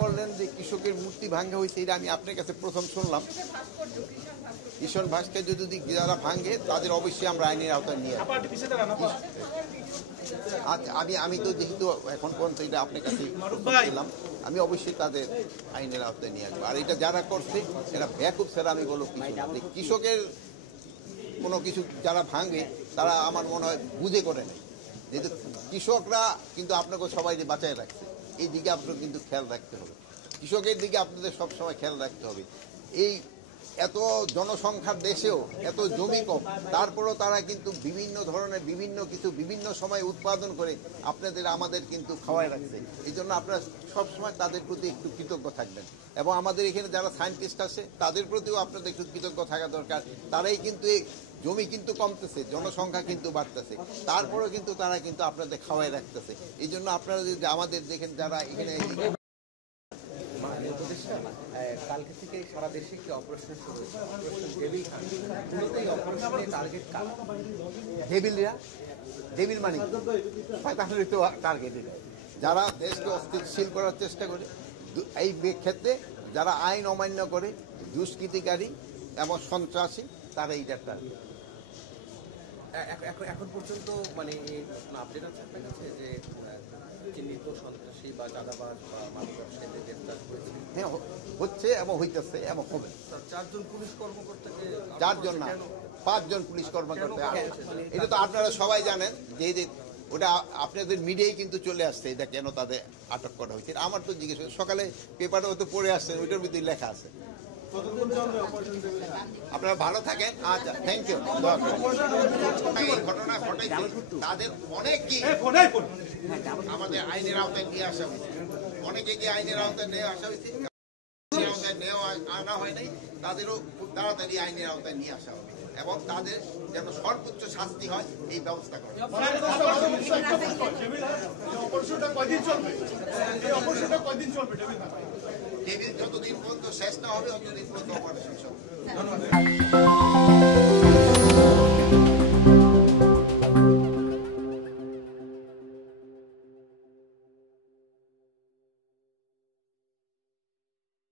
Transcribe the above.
করলেন যে কৃষকের মূর্তি ভাঙ্গা হয়েছে, এটা আমি আপনার কাছে প্রথম শুনলাম। কিষণ ভাস্কর্য যদি যারা ভাঙ্গে তাদের অবশ্যই আমরা আইনের আওতায় নিয়ে আচ্ছা আমি তো যেহেতু এখন পর্যন্ত এটা আপনার কাছে বললাম, আমি অবশ্যই তাদের আইনের আওতায় নিয়ে আসবো। আর এটা যারা করছে সেটা ব্যাকুব ছাড়া আমি বলবো কৃষকের কোনো কিছু যারা ভাঙে তারা আমার মনে হয় বুঝে করে নেয়। যেহেতু কৃষকরা কিন্তু আপনাকে সবাই বাঁচায় রাখছে, এই দিকে আপনার কিন্তু খেয়াল রাখতে হবে, কৃষকের দিকে আপনাদের সবসময় খেয়াল রাখতে হবে। এই এত জনসংখ্যার দেশেও এত জমি কম, তারপরেও তারা কিন্তু বিভিন্ন ধরনের বিভিন্ন কিছু বিভিন্ন সময় উৎপাদন করে আমাদের কিন্তু খাওয়ায় রাখছে। এই জন্য আপনারা সবসময় তাদের প্রতি একটু কৃতজ্ঞ থাকবেন, এবং আমাদের এখানে যারা সায়েন্টিস্ট আছে তাদের প্রতিও আপনাদের একটু কৃতজ্ঞ থাকা দরকার। তারাই কিন্তু জমি কিন্তু কমতেছে, জনসংখ্যা কিন্তু বাড়তেছে, তারপরেও কিন্তু তারা কিন্তু আপনাদের খাওয়ায় রাখতেছে। এই জন্য আপনারা যদি আমাদের দেখেন যারা এখানে কালকে থেকে সারা দেশে একটি অপারেশন শুরু হয়েছে, অপারেশন ডেভিল খান। মূলত এই অপারেশনের টার্গেট কারা? ডেভিল মানে তাহলে তো টার্গেট এটা যারা দেশকে অস্থিতিশীল করার চেষ্টা করে, এই ক্ষেত্রে যারা আইন অমান্য করে, দুষ্কৃতিকারী এবং সন্ত্রাসী, তারা এইটার টার্গেট। এখন পর্যন্ত মানে আপডেট আছে আপনার কাছে যে চিহ্নিত সন্ত্রাসী বা চাঁদাবাজ বা মাদক ব্যবসায়ীদের গ্রেফতার করেছে? হ্যাঁ, হচ্ছে এবং হইতেছে এবং হবে। 4 জন পুলিশ কর্মকর্তাকে, 4 জন না 5 জন পুলিশ কর্মকর্তা। এটা তো আপনারা সবাই জানেন যে ওটা আপনাদের মিডিয়ায় কিন্তু চলে আসছে, এটা কেন তাদের আটক করা হয়েছে। আমার তো জিজ্ঞেস সকালে পেপারে হয়তো পড়ে আসছে, ওইটার ভিতরে লেখা আছে। আপনারা ভালো থাকেন। আচ্ছা, থ্যাংক ইউ। ঘটনা ঘটাইছে তাদের অনেকই আমাদের আইনের আওতায় নিয়ে আসা হয়েছে, অনেকে গিয়ে আইনের আওতায় নিয়ে আসা হয়েছে, আনা হয় নাই, তাদেরও খুব তাড়াতাড়ি আইনের আওতায় নিয়ে আসা হবে এবং তাদের যেন সর্বোচ্চ শাস্তি হয় এই ব্যবস্থা করা। টেবিল যতদিন পর্যন্ত শেষ না হবে ততদিন পর্যন্ত অপারেশন চলবে।